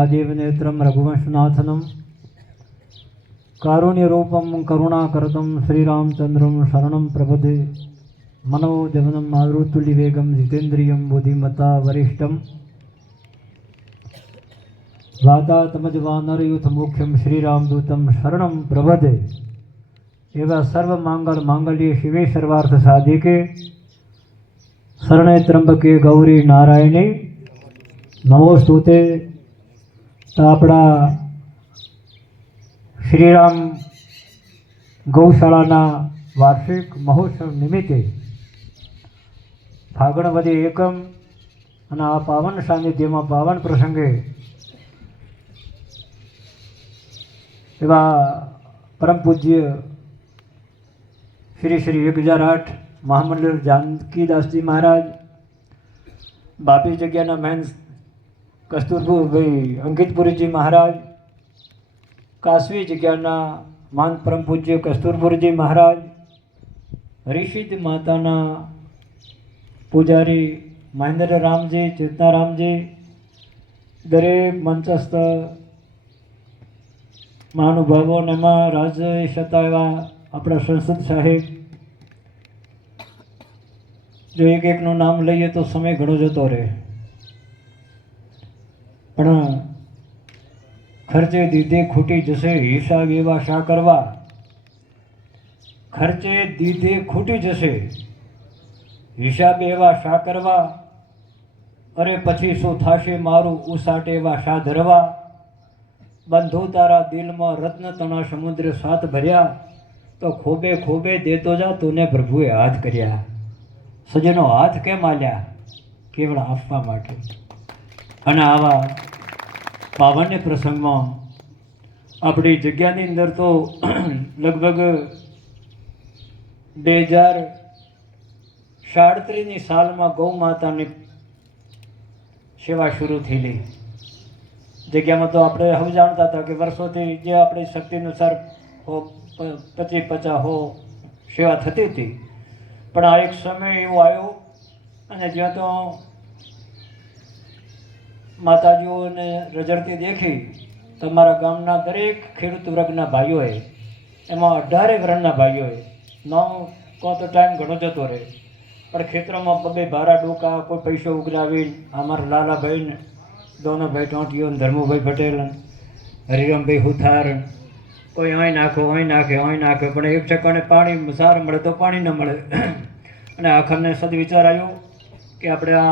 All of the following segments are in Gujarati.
राजीवनेत्रं रघुवंशनाथनं कारुण्यरूपं करुणाकरतं श्रीरामचन्द्रं शरणं प्रपदे मनोजवनं मारुतुल्यवेगं जितेन्द्रियं बुद्धिमता वरिष्ठं वातात्मजवानरयूथमुख्यं श्रीरामदूतं शरणं प्रपदे एवं सर्वमांगल मांगल्ये शिवे सर्वार्थ साधिके शरणे त्र्यंबके गौरी नारायणी नमोस्तुते। तो अपना श्रीराम गौशाला वार्षिक महोत्सव निमित्ते फागणवदी एकम અને આ પાવન સાનિધ્યમાં પાવન પ્રસંગે એવા પરમ પૂજ્ય श्री श्री 1008 महामंडल जानकीदासजी महाराज, बापी जग्याना मेन कस्तूरपुर भाई अंकितपुरी जी महाराज, कासवी जग्याना मान परम पूज्य कस्तूरपुरी जी महाराज, ऋषिद माताना पूजारी महेंद्र राम जी, चेतना राम जी, दरेक मंचस्थ महानुभावों ने राजेश एवा अपना संसद साहेब जो एक एक नु नाम लईए तो समय घणो जतो रहे, पण खर्चे दीधे खूटी जसे हिसाब एवा शा करवा, खर्चे दीधे खूटी जसे हिसाब एवा शा करवा, अरे पछी शू थाशे मारू उसाट एवा शा धरवा, बंधु तारा दिल में रत्न तना समुद्र साथ भर्या, तो खोबे खोबे देतो जा तूने प्रभुए हाथ कर्या। सजनो हाथ केम आल्या? केवल आपवा माटे। अने आवा पावन्य प्रसंग में अपनी जग्यानी अंदर तो लगभग 2037 साल में गौ माता की सेवा शुरू थी। जग्या में तो आपणे हम जानता था कि वर्षों थी जे अपनी शक्ति अनुसार हो 25-50 हो सेवा थती थी, पण आ एक समय एवो आयो अने ज्यां तो माताजीओ ने रजड़ती देखी तो मारा गामना दरेक खेडूत वर्गना भाईओए एमां 18 वर्णना भाईओए 9 को तो टाइम घणो जतो रहे, पण खेतरों में बबे भारा डोका कोई पैसो उगरावी अमारा लाला भाई ने दोनों भाई टोंटियो धर्मू भाई पटेल हरिराम भाई हुथार कोई અહીં નાખો અહીં નાખે પણ એક ઠેકાણે પાણી સાર મળે તો પાણી ન મળે અને આખરને સદવિચાર આવ્યો કે આપણે આ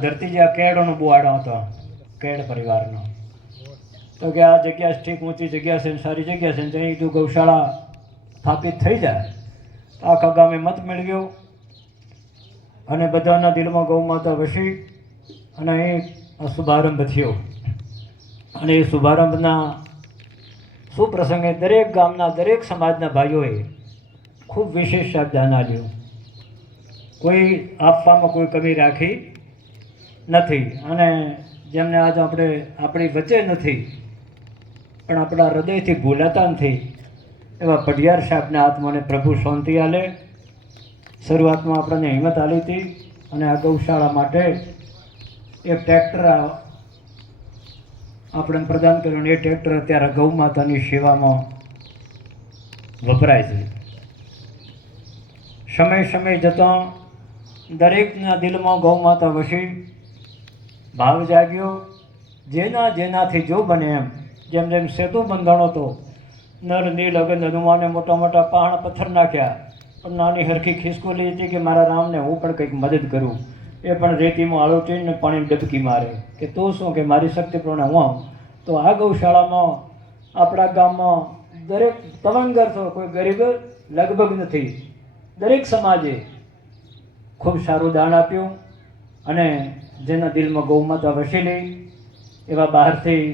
ધરતી જે આ કેળોનો બુવાડો હતો કેળ પરિવારનો, તો કે આ જગ્યા ઠીક ઊંચી જગ્યા છે સારી જગ્યા છે ત્યાં જો ગૌશાળા સ્થાપિત થઈ જાય તો આખા ગામે મત મેળવ્યો અને બધાના દિલમાં ગૌ માતા વસી અને એ શુભારંભ થયો। અને એ શુભારંભના सुप्रसंगे दरेक गामना दरेक समाजना भाईओए खूब विशेष योगदान आप्युं। कोई आपवामां कोई कमी राखी नथी अने जेमने आज आपणे आपणी वच्चे नथी पण आपणा हृदयथी भूलाता नथी एवा पटियार साहेबने आत्माने प्रभु शांति आले। शरूआतमां आपणे हिम्मत आली हती अने आ गौशाळा माटे एक ट्रेक्टर આપણે પ્રદાન કર્યું। એ ટ્રેક્ટર અત્યારે ગૌ માતાની સેવામાં વપરાય છે। સમય સમય જતાં દરેકના દિલમાં ગૌ માતા વસી ભાવ જાગ્યો। જેના જેનાથી જો બને એમ જેમ જેમ સેતુ બંધાણો તો નર નીલ અગન હનુમાને મોટા મોટા પહાડ પથ્થર નાખ્યા, પણ નાની હરખી ખિસકોલી હતી કે મારા રામને હું પણ કંઈક મદદ કરું। એ પણ રેતીમાં આળોટીને પાણીની ડબકી મારે કે તું શું કે મારી શક્તિ પ્રમાણે હું આવું। તો આ ગૌશાળામાં આપણા ગામમાં દરેક તવંગર તો કોઈ ગરીબ લગભગ નથી, દરેક સમાજે ખૂબ સારું દાન આપ્યું અને જેના દિલમાં ગૌ માતા વસેલી એવા બહારથી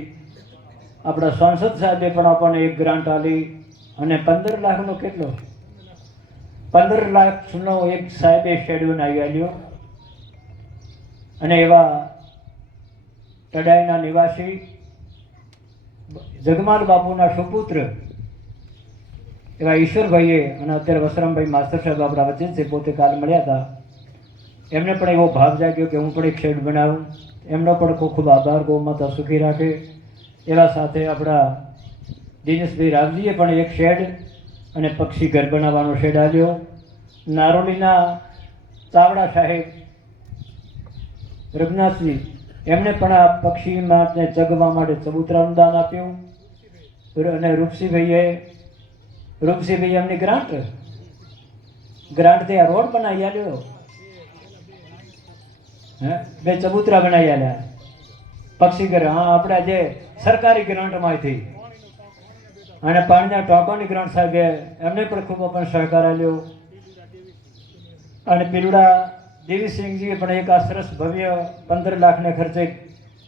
આપણા સાંસદ સાહેબે પણ આપણને એક ગ્રાન્ટ આલી અને 15 લાખનો કેટલો 15 લાખનો એક સાહેબે શેડ્યુલ આવી આલ્યો। અને એવા તડાઈના નિવાસી જગમાલ બાપુના સુપુત્ર એવા ઈશ્વરભાઈએ અને અત્યારે વસરામભાઈ માસ્ટર સાહેબ આપણા વચ્ચે છે, પોતે કાલ મળ્યા હતા એમને પણ એવો ભાવ જાગ્યો કે હું પણ એક શેડ બનાવું. એમનો પણ ખૂબ ખૂબ આભાર. ગૌ માતા સુખી રાખે. એવા સાથે આપણા દિનેશભાઈ રાવજીએ પણ એક શેડ અને પક્ષી ઘર બનાવવાનો શેડ આવ્યો. નારોલીના ચાવડા સાહેબ રઘુનાથજી એમણે પણ આ પક્ષી માટે ચગવા માટે ચબૂતરાનું દાન આપ્યું. અને રૂપસીભાઈ એમની ગ્રાન્ટથી આ રોડ બનાવી આલ્યો. હે, 2 ચબૂતરા બનાવી આલ્યા પક્ષી ઘર. હા, આપણે જે સરકારી ગ્રાન્ટમાંથી અને પાણીના ટાંકાની ગ્રાન્ટ સાહેબે એમને પણ ખૂબ પણ સહકાર આપ્યો. અને પીલુડા દેવીસિંહજીએ પણ એક આ સરસ ભવ્ય 15 લાખને ખર્ચે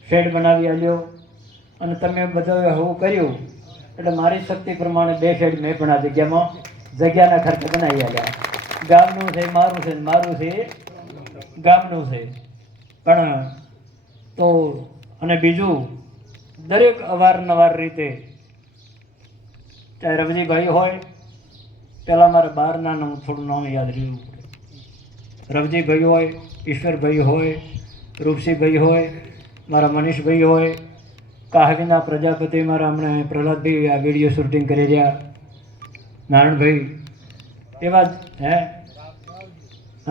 શેડ બનાવી આલ્યો. અને તમે બધાએ હું કર્યું એટલે મારી શક્તિ પ્રમાણે 2 શેડ મેં પણ આ જગ્યાના ખર્ચે બનાવી આલ્યા. ગામનું છે, મારું છે, મારું છે, ગામનું છે. પણ તો અને બીજું દરેક અવારનવાર રીતે ચાહે રવજીભાઈ હોય, પહેલાં મારે બહારના નામ થોડું નામ યાદ રહેવું પડે. રવજીભાઈ હોય, ઈશ્વરભાઈ હોય, રૂપસીભાઈ હોય, મારા મનીષભાઈ હોય, કાહવીના પ્રજાપતિ મારા હમણાં પ્રહલાદભાઈ આ વિડીયો શૂટિંગ કરી રહ્યા, નારાયણભાઈ એવા જ હે,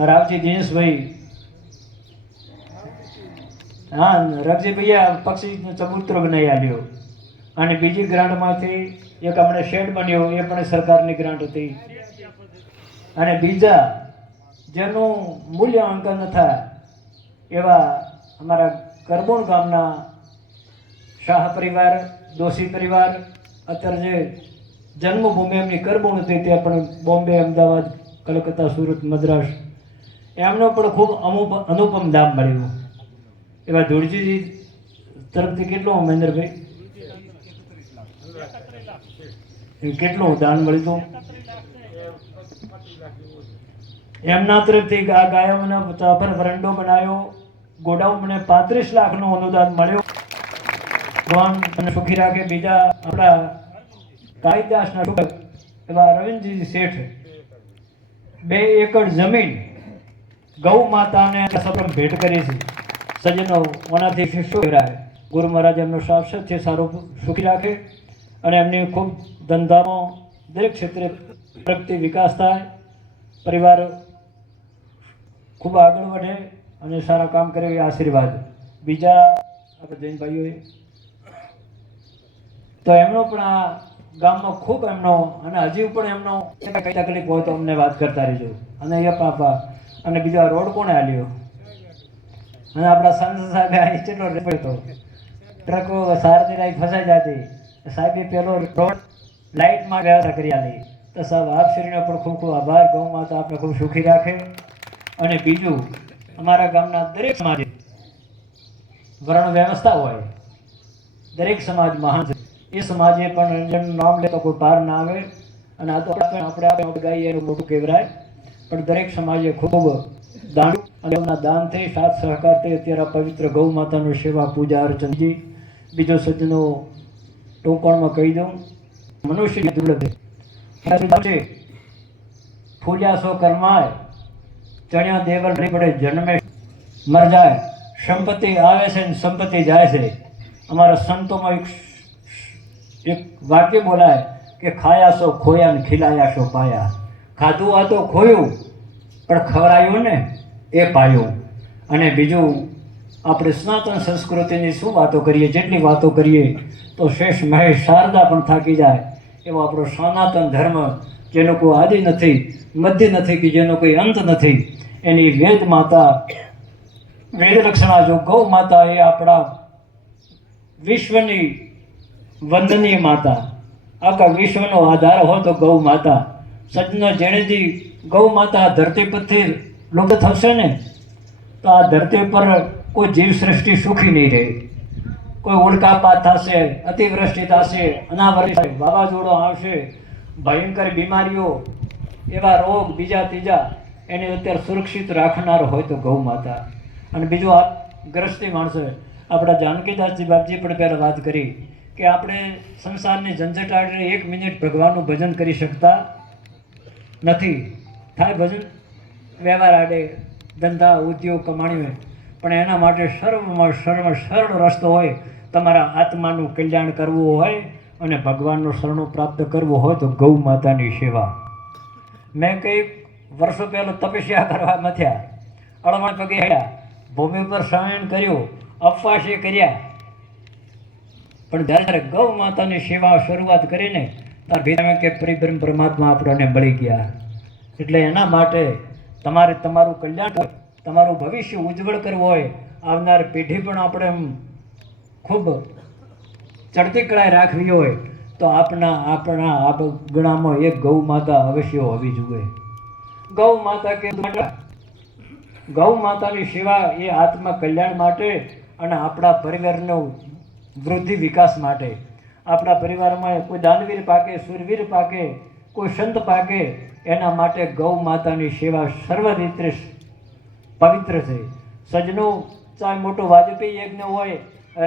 રાવજી દિનેશભાઈ, હા રવજીભાઈએ આ પક્ષી ચબૂતરો બનાવી આપ્યો. અને બીજી ગ્રાન્ટમાંથી એક હમણાં શેડ બન્યો, એ પણ સરકારની ગ્રાન્ટ હતી. અને બીજા જેનું મૂલ્યાંકન ન થાય એવા અમારા કરબોણ ગામના શાહ પરિવાર, દોશી પરિવાર, અત્યારે જે જન્મભૂમિ એમની કરબોણ હતી ત્યાં પણ બોમ્બે, અમદાવાદ, કલકત્તા, સુરત, મદ્રાસ એમનો પણ ખૂબ અનુપમ દામ મળ્યું. એવા ધૂળજી તરફથી કેટલું મહેન્દ્રભાઈ કેટલું દાન મળ્યું હતું એમના તરફથી. ગાયોના પર વરંડો બનાવ્યો. ગોડાઉન મને 35 લાખનું અનુદાન મળ્યો. ભગવાન મને સુખી રાખે. બીજા આપણા કાળીદાસના છોકરા એવા રવિન્દ્રજી શેઠ 2 એકર જમીન ગૌ માતાને ભેટ કરી છે. સજ્જનો ઓનાથી શિષ્યો કરાય. ગુરુ મહારાજ એમનો શાસક છે, સારું સુખી રાખે. અને એમની ખૂબ ધંધામાં દરેક ક્ષેત્રે પ્રગતિ વિકાસ થાય, પરિવાર ખૂબ આગળ વધે અને સારા કામ કરે એ આશીર્વાદ. બીજા આપણે જૈનભાઈઓએ તો એમનો પણ આ ગામનો ખૂબ એમનો, અને હજી પણ એમનો કઈ તકલીફ હોય તો અમને વાત કરતા રહેજો. અને એ પાપા અને બીજો આ રોડ કોણે આલ્યો? અને આપણા સંત સાહેબ અહીં કેટલો રેપડતો ટ્રકો સારની લાઈટ ફસાઈ જતી, સાહેબે પેલો રોડ લાઇટમાં વ્યવસ્થા કરી આલી. તો સાહેબ આપશ્રીનો પણ ખૂબ ખૂબ આભાર. ગૌ માતા આપણે ખૂબ સુખી રાખે. અને બીજું અમારા ગામના દરેક સમાજે વર્ણ વ્યવસ્થા હોય, દરેક સમાજ મહાન છે. એ સમાજે પણ નામ લે તો કોઈ પાર ના આવે. અને આ તો આપણે ગાઈએ એનું મોટું કહેવાય. પણ દરેક સમાજે ખૂબ દાન અને એમના દાનથી, સાથ સહકારથી અત્યારે પવિત્ર ગૌ માતાનું સેવા, પૂજા, અર્ચનજી. બીજો સજ્જનો ટૂંકણમાં કહી દઉં, મનુષ્યની દુર્લભ છે. ફૂલ્યા સો કર્માય, ચણ્યા દેવલ નહીં પડે, જન્મે મર જાય. સંપત્તિ આવે છે ને સંપત્તિ જાય છે. અમારા સંતોમાં એક વાક્ય બોલાય કે ખાયા સો ખોયા ને ખીલાયા સો પાયા. ખાધું આ તો ખોયું, પણ ખવડાયું ને એ પાયું. અને બીજું આપણે સનાતન સંસ્કૃતિની શું વાતો કરીએ, જેટલી વાતો કરીએ તો શેષ મહેશ શારદા પણ થાકી જાય. એવો આપણો સનાતન ધર્મ, જેનો કોઈ આદિ નથી, મધ્ય નથી, કે જેનો કોઈ અંત નથી, એની વેદ માતા, વેદ લક્ષણા જો ગૌ માતા એ આપણા વિશ્વની વંદનીય માતા. આખા વિશ્વનો આધાર હોય તો ગૌ માતા. સજ્જનો જેણેથી ગૌ માતા ધરતી પરથી લુપ્ત થશે ને તો આ ધરતી પર કોઈ જીવ સૃષ્ટિ સુખી નહીં રહે. કોઈ ઉલ્કાપાત થશે, અતિવૃષ્ટિ થશે, અનાવૃષ્ટિ, વાવાઝોડો આવશે, ભયંકર બીમારીઓ, એવા રોગ બીજા ત્રીજા, એને અત્યારે સુરક્ષિત રાખનાર હોય તો ગૌ માતા. અને બીજું આ ગ્રસ્તી માણસો, આપણા જાનકીદાસજી બાપજી પણ પહેલાં વાત કરી કે આપણે સંસારની ઝંઝટાળે 1 મિનિટ ભગવાનનું ભજન કરી શકતા નથી. થાય ભજન, વ્યવહાર આડે ધંધા ઉદ્યોગ કમાણી હોય, પણ એના માટે સર્વમાં સરળ રસ્તો હોય. તમારા આત્માનું કલ્યાણ કરવું હોય અને ભગવાનનું શરણું પ્રાપ્ત કરવું હોય તો ગૌ માતાની સેવા. મેં કંઈક વર્ષો પહેલાં તપસ્યા કરવા મથ્યા, અળમણ પગે હડ્યા, ભૂમિ ઉપર શયન કર્યું, અપવાસે કર્યા, પણ જ્યારે ગૌ માતાની સેવા શરૂઆત કરીને ત્યારે ભીના કે પરિબ્રહ્મ પરમાત્મા આપણને મળી ગયા. એટલે એના માટે તમારે તમારું કલ્યાણ કરવું, તમારું ભવિષ્ય ઉજ્જવળ કરવું હોય, આવનાર પેઢી પણ આપણે ખૂબ ચડતી કળાએ રાખવી હોય તો આપણા ગણામાં એક ગૌ માતા અવશ્ય હોવી જોઈએ. ગૌ માતા કે ગૌ માતાની સેવા એ આત્મા કલ્યાણ માટે અને આપણા પરિવારનો વૃદ્ધિ વિકાસ માટે. આપણા પરિવારમાં કોઈ દાનવીર પાકે, સુરવીર પાકે, કોઈ સંત પાકે, એના માટે ગૌ માતાની સેવા સર્વ રીતે પવિત્ર છે. સજનો, ચાહે મોટો વાજપેયી યજ્ઞ હોય,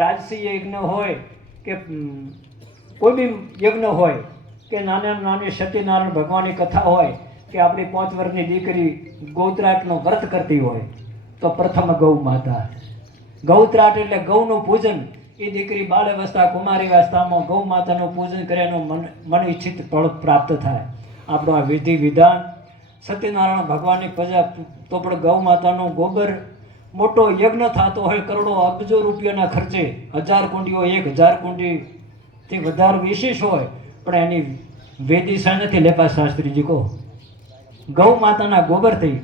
રાજસી યજ્ઞ હોય કે કોઈ બી યજ્ઞ હોય કે નાની સત્યનારાયણ ભગવાનની કથા હોય કે આપણી 5 વર્ષની દીકરી ગૌત્રાટનું વ્રત કરતી હોય તો પ્રથમ ગૌ માતા. ગૌત્રાટ એટલે ગૌનું પૂજન. એ દીકરી બાળ અવસ્થા, કુમારી અવસ્થામાં ગૌ માતાનું પૂજન કર્યાનું મન ઈચ્છિત ફળ પ્રાપ્ત થાય. આપણું આ વિધિ વિધાન સત્યનારાયણ ભગવાનની પૂજા તો પણ ગૌ માતાનું ગોબર મોટો યજ્ઞ થતો હોય, કરોડો અબજો રૂપિયાના ખર્ચે, 1000 કુંડીઓ, 1000 કુંડીથી વધારે વિશેષ હોય, પણ એની વેદિશા નથી લેપા શાસ્ત્રીજી કહો. ગૌ માતાના ગોબરથી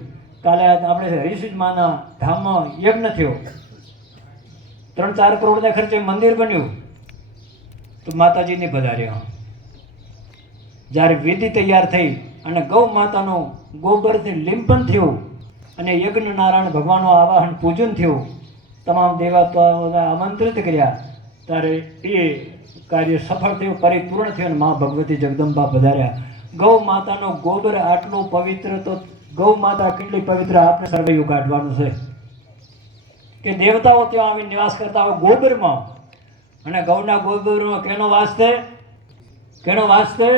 કાલે આપણે હરિસિદ્ધ માના ધામમાં યજ્ઞ થયો, 3-4 કરોડના ખર્ચે મંદિર બન્યું તો માતાજીને પધાર્યા. જ્યારે વિધિ તૈયાર થઈ અને ગૌ માતાનું ગોબરથી લિંપન થયું અને યજ્ઞ નારાયણ ભગવાનનું આવાહન પૂજન થયું, તમામ દેવતાઓને આમંત્રિત કર્યા, ત્યારે એ કાર્ય સફળ થયું, પરિપૂર્ણ થયું અને મા ભગવતી જગદંબા પધાર્યા. ગૌ માતાનો ગોબર આટલું પવિત્ર, તો ગૌ માતા કેટલી પવિત્ર આપણે સર્વૈયું કાઢવાનું છે કે દેવતાઓ ત્યાં આવીને નિવાસ કરતા હોય ગોબરમાં. અને ગૌના ગોબરમાં કેનો વાસ છે? કેનો વાસ છે?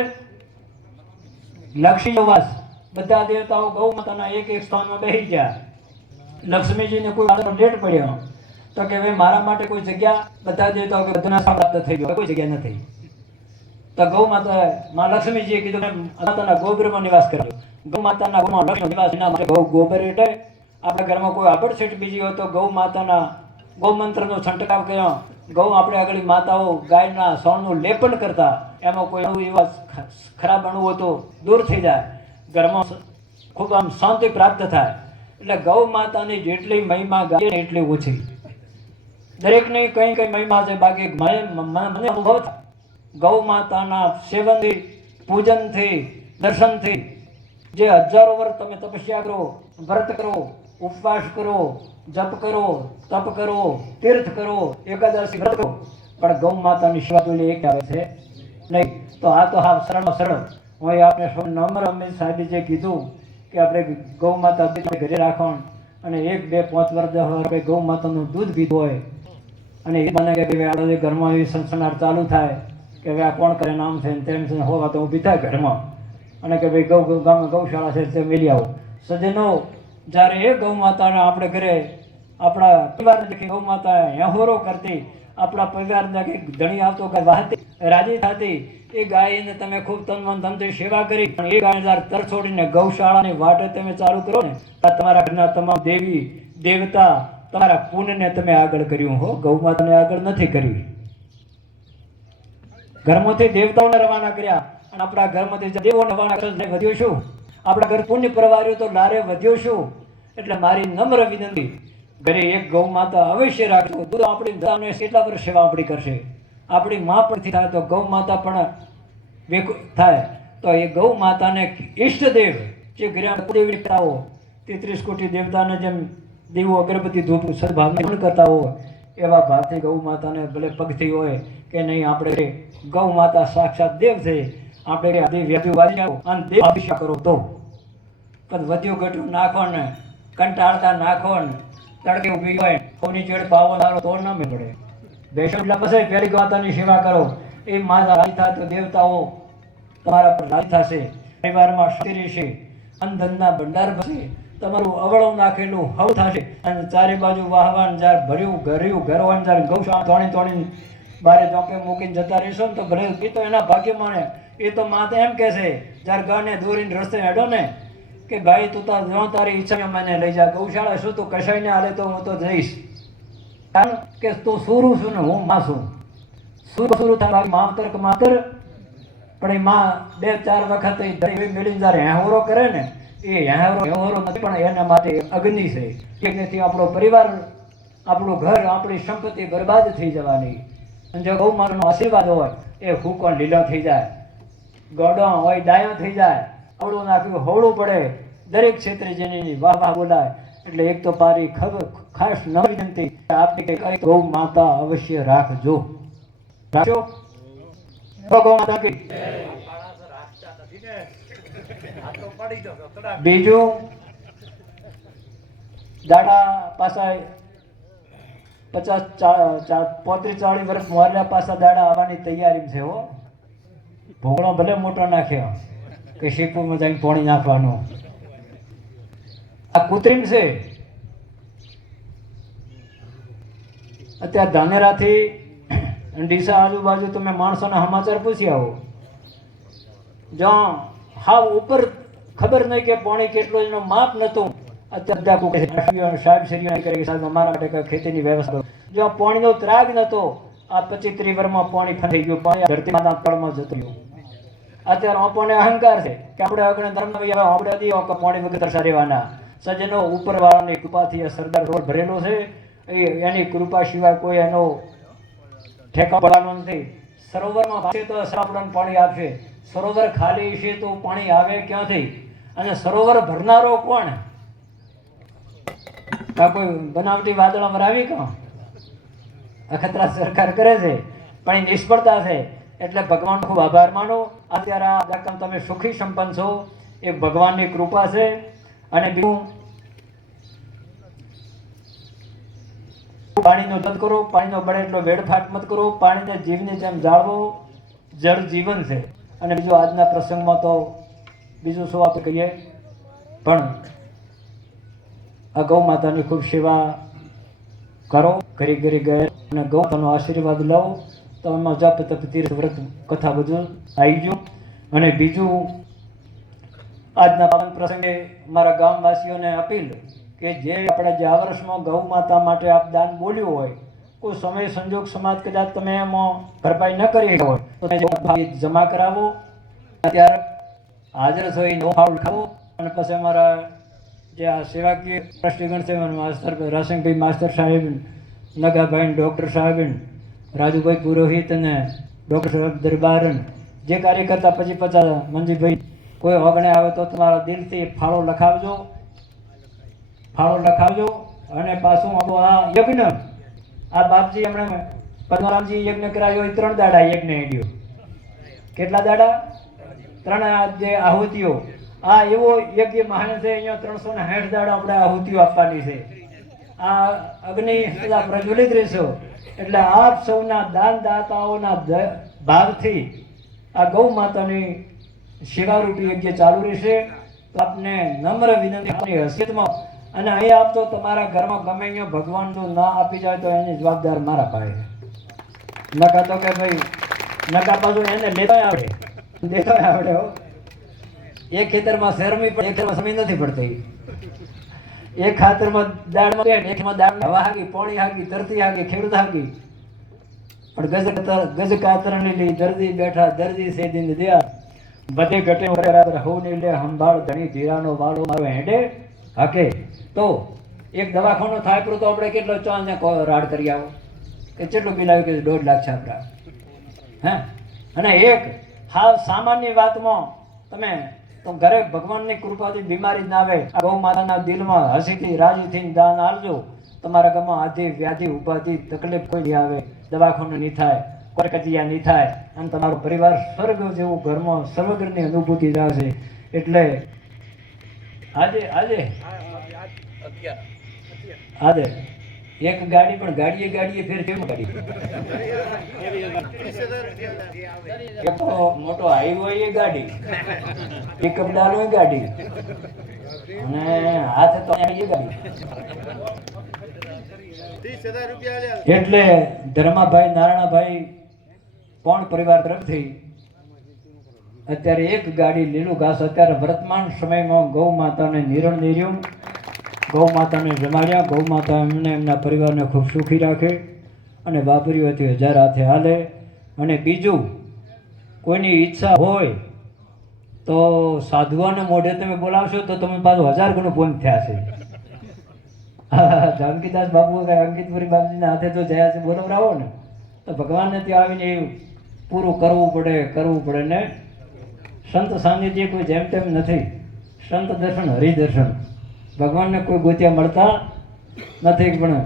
લક્ષ્મીનો વાસ. બધા દેવતાઓ ગૌ માતાના એક સ્થાનમાં બેસી ગયા. લક્ષ્મીજીને કોઈ લેટ પડ્યો તો કે ભાઈ મારા માટે કોઈ જગ્યા, બધા દેવતાઓ કે બધાના પ્રાપ્ત થઈ ગયો, કોઈ જગ્યા નથી. તો ગૌ માતા માં લક્ષ્મીજીએ કીધું માતાના ગોબરમાં નિવાસ કરજો. ગૌ માતાના ગોમાં લક્ષ્મી નિવાસ, એના માટે ગોબર એટલે આપણા ઘરમાં કોઈ આબડછેટ બીજી હોય તો ગૌ માતાના ગૌમંત્રનો છંટકાવ કર્યો. ગૌ આપણે આગળ માતાઓ ગાયના સોણનું લેપન કરતા, એમાં કોઈ એવા ખરાબ અણુ હોય તો દૂર થઈ જાય, ઘરમાં ખૂબ આમ શાંતિ પ્રાપ્ત થાય. એટલે ગૌ માતાની જેટલી મહિમા ગાય એટલી ઓછી. દરેકની કંઈ કંઈ મહિમા છે, બાકી મને અનુભવ થાય ગૌ માતાના સેવનથી, પૂજનથી, દર્શનથી જે 1000 વર્ષ તમે તપસ્યા કરો, વ્રત કરો, ઉપવાસ કરો, જપ કરો, તપ કરો, તીર્થ કરો, એકાદશી વ્રત કરો, પણ ગૌ માતાની સેવા તો એક આવે છે નહીં. તો આ તો હા સરળમાં સરળ. હું આપણે નમ્ર અમિત સાહેબે જે કીધું કે આપણે ગૌ માતા ઘરે રાખવાનું અને 1, 2, 5 વર્ષ 10 વર્ષ ગૌ માતાનું દૂધ પીધું હોય અને એ બને કે આપણે ઘરમાં એવી સનસનાટ ચાલુ થાય કે હવે આ કોણ કરે, નામ છે તેમ છે, હોવા તો ઊભી થાય ઘરમાં અને કે ભાઈ ગામે ગૌશાળા છે તે મેલી આવો. સજ્જનો, જ્યારે એ ગૌ માતાના આપણે ઘરે આપણા પરિવારને ગૌ માતા હેહોરો કરતી, આપણા પરિવારના કંઈક ધણી આવતો કે વાહતી રાજી થતી, એ ગાયને તમે ખૂબ તન મન ધનથી સેવા કરી, પણ એ ગાય જ્યારે તર છોડીને ગૌશાળાની વાટે તમે ચાલુ કરો ને તો તમારા ઘરના તમામ દેવી દેવતા તમારા પુણ્યને તમે આગળ કર્યું હો, ગૌ માતાને આગળ નથી કર્યું. ઘરમાંથી દેવતાઓને રવાના કર્યા અને આપણા ઘરમાંથી દેવોને રવાના કર્યા, વધ્યું શું? આપણા ઘર પુણ્ય પ્રવાર્યું તો લારે વધ્યું શું? એટલે મારી નમ્ર વિનંતી, ઘરે એક ગૌ માતા અવશ્ય રાખજો. દૂધ આપણી માતાને કેટલા વર્ષ સેવા આપણી કરશે, આપણી મા પરથી થાય તો ગૌ માતા પણ થાય. તો એ ગૌ માતાને ઈષ્ટદેવ જે ઘરે દેવી કરતા 33 કોટી દેવતાને જેમ દેવો અગરબત્તી ધૂપ સદભાવના કરતા હોય એવા ભાવથી ગૌ માતાને ભલે પગથી હોય કે નહીં, આપણે ગૌ માતા સાક્ષાત દેવ છે. આપણે વ્યાધ્યું વાજી આવો અને દેવ અભિષેક કરો તો પણ વધ્યું ઘટ્યું નાખો ને કંટાળતા નાખો ને તડકે ઊભી હોય કોની ચેડ પાવો સારો તો ન મળે. બેસોટલા પછી પેલી માતાની સેવા કરો, એ માતા રાજી થાય તો દેવતાઓ તમારા પર રાજી થશે, પરિવારમાં શાંતિ રહેશે, અન્ન ધનના ભંડાર બનશે, તમારું અવળું નાખેલું હવ થશે અને ચારે બાજુ વાહવાન જ્યારે ભર્યું ઘર્યું ઘરવાન જ્યારે ગૌશાળા તોણી તોણી બારે ચોકે મૂકીને જતા રહીશો ને તો ભલે એ તો એના ભાગ્યમાં ને એ તો માતે એમ કહે છે જ્યારે ગાને દોરીને રસ્તે હેડો ને કે ભાઈ તું તાર જો તારી ઈચ્છા મને લઈ જા ગૌશાળા શું તું કશાઈને હાલે તો હું તો જઈશ કારણ કે તું સુરું છું ને હું માં છું સુરું થાય માવતર કે માતર પણ એ માં 2-4 વખત એવી મિલીને જ્યારે હેહોરો કરે ને એ હેહોરો નથી પણ એના માટે અગ્નિ છે એનાથી આપણો પરિવાર આપણું ઘર આપણી સંપત્તિ બરબાદ થઈ જવાની અને જો ગૌ માતાનો આશીર્વાદ હોય એ ફૂકો લીલો થઈ જાય ગોડો હોય ડાયો થઈ જાય અવળું નાખ્યું હોળું પડે દરેક ક્ષેત્રે જેની વાહ વાહ બોલાય એટલે એક તો પારી ખાસ નવી વિનંતી આપની કઈ ગૌ માતા અવશ્ય રાખજો રાખજો ગૌ માતા કી બીજું દાડા પાછા 35-40 વર્ષ મોરલા પાછા દાડા આવવાની તૈયારી છે હો ભોગણો ભલે મોટો નાખ્યો કે શીપુમાં જઈને પોણી નાખવાનો આ કૃત્રિમ છે અત્યારે ધાનેરાથી ડીસા આજુબાજુ તમે માણસોના સમાચાર પૂછી આવો જો હાવ ઉપર ખબર નહીં કે પાણી કેટલું એનું માપ નતું અત્યારે સાહેબ શ્રીઓ કરી સાહેબ અમારા માટે ખેતીની વ્યવસ્થા જો પાણીનો ત્રાગ નતો આ 25-30 વર્ષમાં પાણી ફરી ગયું પાણી ધરતી માતા તળમાં જતું રહ્યું અત્યારે આપણને અહંકાર છે કે આપણે અગ્ન ધર્મ આપણે દીવો કે પાણી વગર તરસા રહેવાના સજ્જનો ઉપરવાળાની કૃપાથી આ સરદાર રોડ ભરેલો છે એની કૃપા સિવાય કોઈ એનો ઠેકા પડવાનો નથી સરોવરમાં ભાગે તો આપણને પાણી આપશે સરોવર ખાલી છે તો પાણી આવે ક્યાંથી અને સરોવર ભરનારો કોણ કોઈ બનાવટી વાદળા ભરાવી કો અખતરા સરકાર કરે છે પણ એ નિષ્ફળતા છે એટલે ભગવાન ખૂબ આભાર માનો અત્યારે આ રકમ તમે સુખી સંપન્ન છો એ ભગવાનની કૃપા છે અને બીજું પાણીનો મત કરો પાણીનો બળે એટલો વેડફાટ મત કરો પાણીને જીવની જેમ જાળવો જળ જીવન છે અને બીજું આજના પ્રસંગમાં તો બીજું શું આપણે કહીએ પણ આ ગૌ માતાની ખૂબ સેવા કરો ઘરી ઘરી ગયા અને ગૌ માતાનો આશીર્વાદ લો તો એમાં જપ તપ તીર્થ વ્રત કથા બધું આવી ગયું અને બીજું આજના પાવન પ્રસંગે મારા ગામવાસીઓને અપીલ કે જે આપણે જે આ વર્ષમાં ગૌ માતા માટે આપ દાન બોલ્યું હોય કોઈ સમય સંજોગ સમાજ કદાચ તમે એમાં ભરપાઈ ન કરી હોય તો જમા કરાવો અત્યારે હાજર છો એ નો ફાઉલ ખાવો અને પછી અમારા જે આ સેવાકીય ટ્રસ્ટીગણ છે માસ્ટર રાસિંગભાઈ માસ્ટર સાહેબ નગાભાઈ ડૉક્ટર સાહેબ રાજુભાઈ પુરોહિત અને ડૉક્ટર સાહેબ દરબારન જે કાર્યકર્તા 50 મંજીભાઈ કોઈ ઓગણે આવે તો તમારા દિલથી ફાળો લખાવજો અને પાછું આપણું આ યજ્ઞ આ બાપજી હમણાં પદ્મરામજી યજ્ઞ કરાયો એ 3 દાડા યજ્ઞ હેડ્યો કેટલા દાડા 3 જે આહુતિઓ આ એવો યજ્ઞ મહાન છે અહીંયા 360 દાડા આપણે આહુતિઓ આપવાની છે આ અગ્નિ સદા પ્રજ્વલિત રહેશો એટલે આપ સૌના દાન દાતાઓના ભાવથી આ ગૌ માતાની સેવારૂપી યજ્ઞ ચાલુ રહેશે તો આપને નમ્ર વિનંતી હસીતમાં અને અહીં આપતો તમારા ઘરમાં ગમે અહીંયા ભગવાન જો ના આપી જાય તો એની જવાબદાર મારા પાસે નકા તો કે ભાઈ નકા પાછું એને લેતા આવડે હો એક ખેતરમાં શેરમી પણ એક ખેતરમાં સમય નથી પડતી એક ખાતરમાં દાળમાં એકમાં દાળ હવા હાગી પાણી હાગી ધરતી હાગી ખેડૂત હાગી પણ ગજ કાતરની લી દર્દી બેઠા દર્દી સે દિન દિયા બધે ઘટે બરાબર હોની લે સંભાળ ધણી ધીરાનો વાળો મારો હેડે હાકે તો એક દવાખાનો થાય તો આપણે કેટલો ચાલ ને રાડ કરી આવો કે કેટલું બિલ આવ્યું કે 1.5 લાખ છે આપણા હે અને એક હાવ સામાન્ય વાતમાં તમે તો ઘરે ભગવાનની કૃપાથી બીમારી ના આવે ગૌ માતાના દિલમાં હસીથી રાજીથી દાન આપજો તમારા ગામમાં આધિ વ્યાધિ ઉપાધિ તકલીફ કોઈ નહીં આવે દવાખાનું નહીં થાય કરકતિયા નહીં થાય અને તમારો પરિવાર સ્વર્ગ જેવું ઘરમાં સર્વગ્રની અનુભૂતિ થશે એટલે આજે એક ગાડી પણ ગાડીએ ફેર કેમ ગાડી મોટો હાઈવે એ ગાડી પિકઅપ ડાલો ગાડી અને હાથે તો આવી ગઈ. એટલે ધર્માભાઈ નારાયણભાઈ પણ પરિવાર તરફથી અત્યારે એક ગાડી લીલું ઘાસ અત્યારે વર્તમાન સમયમાં ગૌ માતાને નિરણ નીર્યું, ગૌ માતાને જમાડ્યા. ગૌ માતા એમને એમના પરિવારને ખૂબ સુખી રાખે અને વાપર્યું હતી 1000 હાથે હાલે. અને બીજું કોઈની ઈચ્છા હોય તો સાધુઓને મોઢે તમે બોલાવશો તો તમે પાછું 1000 ગણું પૂર્ણ થયા છે. જાનકીદાસ બાપુ અંકિતપુરી બાપજીના હાથે તો જયા છે બોલવરાવો ને તો ભગવાનને ત્યાં આવીને એવું પૂરું કરવું પડે ને. સંત સાનિધ્ય કોઈ જેમ તેમ નથી. સંત દર્શન હરિદર્શન, ભગવાનને કોઈ ગોત્યા મળતા નથી. પણ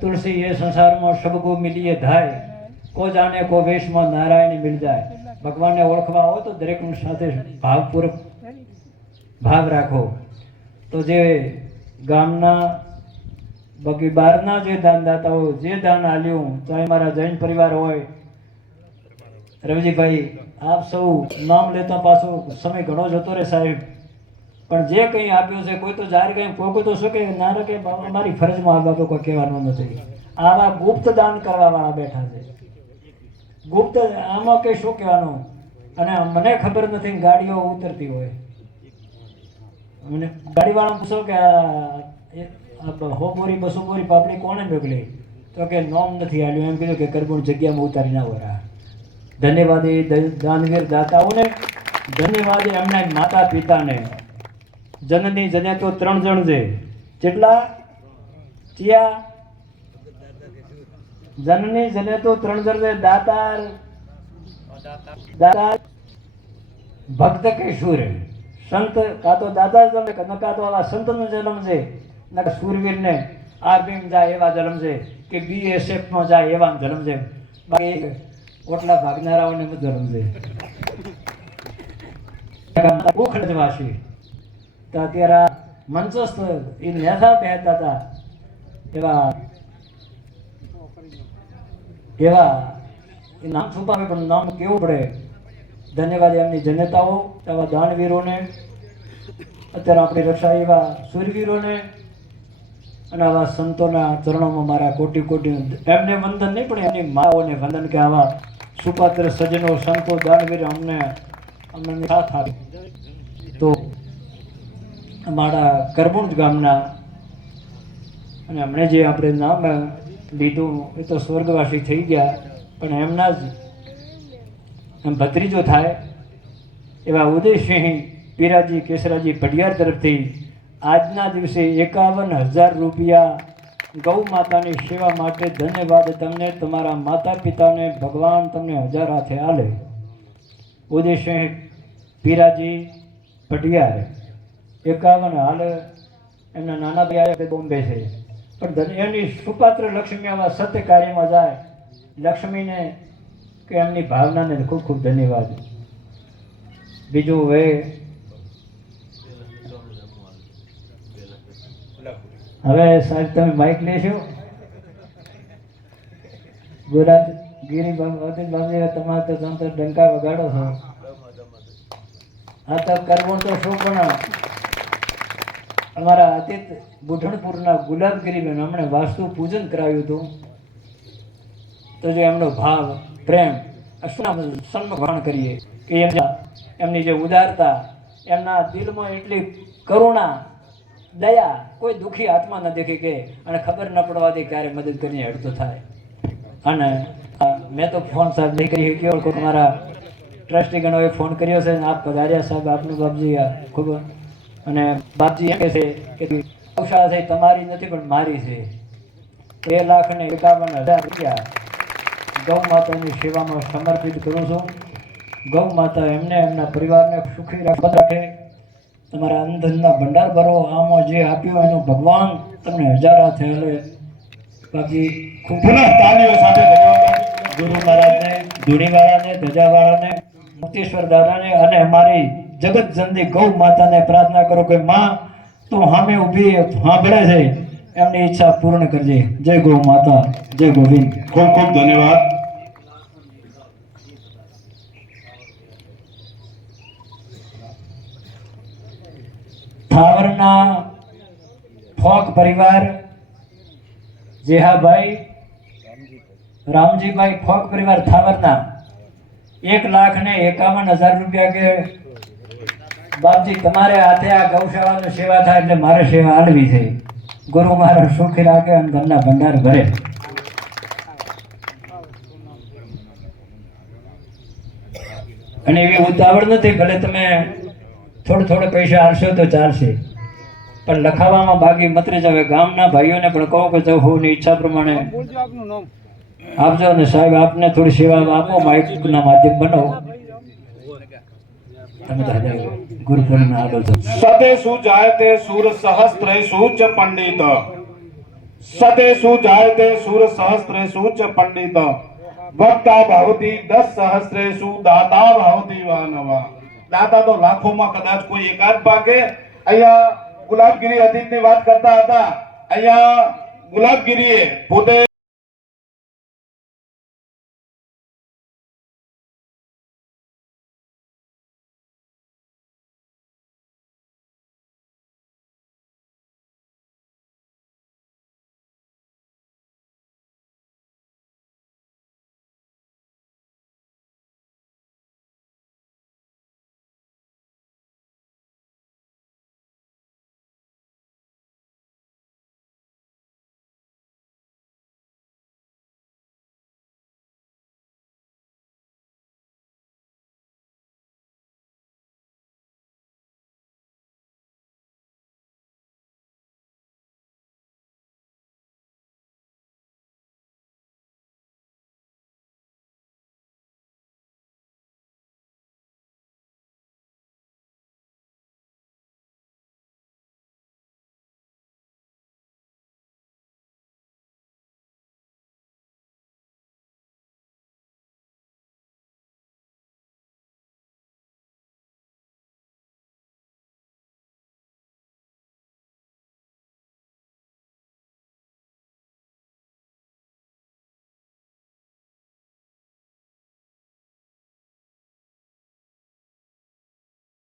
તુલસી એ સંસારમાં સબકો મિલીએ ધાય, કો જાને કો વેશમાં નારાયણ મિલ જાય. ભગવાનને ઓળખવા હોય તો દરેકની સાથે ભાવપૂર્વક ભાવ રાખો. તો જે ગામના બાકી બહારના જે દાનદાતાઓ જે દાન આલ્યું, ચાહે મારા જૈન પરિવાર હોય, રવજીભાઈ આપ સૌ નામ લેતા પાછો સમય ઘણો જતો રહે સાહેબ, પણ જે કંઈ આપ્યું છે કોઈ તો જાહેર કંઈ કોઈ તો શું કે ના કે અમારી ફરજમાં આ બાબતો કોઈ કહેવાનું નથી. આવા ગુપ્ત દાન કરવા વાળા બેઠા છે. ગુપ્ત આમાં કે શું કહેવાનું. અને મને ખબર નથી ગાડીઓ ઉતરતી હોય, મને ગાડીવાળા પૂછો કે 100 બોરી 200 બોરી પાપડી કોણે મોકલી, તો કે નોમ નથી આલ્યું. એમ કીધું કે કરબુણ જગ્યામાં ઉતારી ના હોય. ધન્યવાદ એ દાનવીર દાતાઓને, ધન્યવાદ એમના માતા પિતાને. જનની જને તો 3 જણ છે. જેટલા ચિયા જનની જને તો 3 જણ છે. દાતાર ભક્ત કે શૂર. સંત કા તો દાદા જન્મે કે નકા તો આવા સંતનો જન્મ છે, નકા શૂરવીરને આર્મીમાં જાય એવા જન્મ છે કે BSFમાં જાય એવા જન્મ છે. બાકી ઓટલા ભાગનારાઓને જન્મ છે. ભૂખવાસી તો અત્યારે મંચસ્થ એ નેતા પહેરતા હતા એવા એ નામ છુપાવે પણ નામ કેવું પડે. ધન્યવાદ એમની જનતાઓ, એવા દાનવીરોને, અત્યારે આપણી રક્ષા એવા સૂરવીરોને અને આવા સંતોના ચરણોમાં મારા કોટી કોટી એમને વંદન નહીં પણ એમની માઓને વંદન કે આવા સુપાત્ર સજ્જનો સંતો દાનવીર અમને સાથ આપે. તો અમારા કરબુણ ગામના અને હમણે જે આપણે નામ લીધું એ તો સ્વર્ગવાસી થઈ ગયા, પણ એમના જ એમ ભત્રીજો થાય એવા ઉદયસિંહ પીરાજી કેસરાજી પઢિયાર તરફથી આજના દિવસે 51,000 રૂપિયા ગૌ માતાની સેવા માટે. ધન્યવાદ તમને, તમારા માતા પિતાને ભગવાન તમને 1000 હાથે આલે. ઉદયસિંહ પીરાજી પઢિયાર 51 હાલ. એમના નાના ભાઈ બોમ્બે છે, પણ એની સુપાત્ર લક્ષ્મી આવા સત્ય કાર્યમાં જાય. લક્ષ્મીને કે એમની ભાવનાને ખૂબ ખૂબ ધન્યવાદ. બીજું હવે સાહેબ તમે માઇક લેશો. ગુરાજ ગીરી બાબુ તમારે તો સંતોષ ડંકા વગાડો છો. હા તો કરવું તો શું, પણ અમારા અતીત બુઢણપુરના ગુલાબગીરીબેન હમણે વાસ્તુ પૂજન કરાવ્યું હતું. તો જે એમનો ભાવ પ્રેમ સન્માન કરીએ કે એમની જે ઉદારતા, એમના દિલમાં એટલી કરુણા દયા કોઈ દુઃખી આત્મા ન દેખી કે અને ખબર ન પડવાથી ક્યારે મદદ કરીને હેડતો થાય. અને મેં તો ફોન સાહેબ નહીં કરી શક્યો, કોઈ મારા ટ્રસ્ટી ગણોએ ફોન કર્યો છે. આપ પધાર્યા સાહેબ, આપનું બાપજી ખૂબ. અને બાપજી એમ કહે છે કે ગૌશાળા છે તમારી નથી પણ મારી છે. 2,51,000 રૂપિયા ગૌ માતાની સેવામાં સમર્પિત કરું છું. ગૌ માતા એમને એમના પરિવારને સુખી રાખે. તમારા અંધનના ભંડાર ભરો. આમાં જે આપ્યું એનું ભગવાન તમને 1000 હાથે હાલે. બાકી ખૂબ તાળીઓ સાથે ગુરુ મહારાજને, ધૂણીવાળાને, ધજાવાળાને, મુક્તેશ્વર દાદાને અને અમારી જગત જનની ગૌ માતાને પ્રાર્થના કરો કે માં તું સામે ઊભી સાંભળે છે, એમની ઈચ્છા પૂર્ણ કરજે. જય ગૌ માતા, જય ગોવિંદ. ખૂબ ખૂબ ધન્યવાદ. થાવરના ફોક પરિવાર જેહાભાઈ રામજીભાઈ ફોક પરિવાર થાવરના 1,51,000 રૂપિયા કે બાપજી તમારે હાથે આ ગૌશાળાની સેવા થાય એટલે મારે સેવા આલવી છે. ગુરુ મહારાજ સુખી રાખે અને ઘરના ભંડાર ભરે. અને એવી ઉતાવળ નથી, ભલે તમે થોડે પૈસા આલશો તો ચાલશે, પણ લખાવામાં બાકી મતરી જ. હવે ગામના ભાઈઓને પણ કહો કે જવું ઈચ્છા પ્રમાણે આપજો. અને સાહેબ આપને થોડી સેવા આપો, માઇકના માધ્યમ બનો. તમે તો ગુરુ પૂર્ણિમા આગળ સદેશુ જાયતે સુર સહસ્ત્રેષુ ચ પંડિત, સદેશુ જાયતે સુર સહસ્ત્રેષુ ચ પંડિત, વક્તા ભવતિ 10 સહસ્ત્રેષુ દાતા ભવતિ વાનવ. દાતા તો લાખોમાં કદાચ કોઈ એકાદ ભાગે. અહીંયા ગુલાબગીરી અતીતની વાત કરતા હતા. અહીંયા ગુલાબગીરીએ પોતે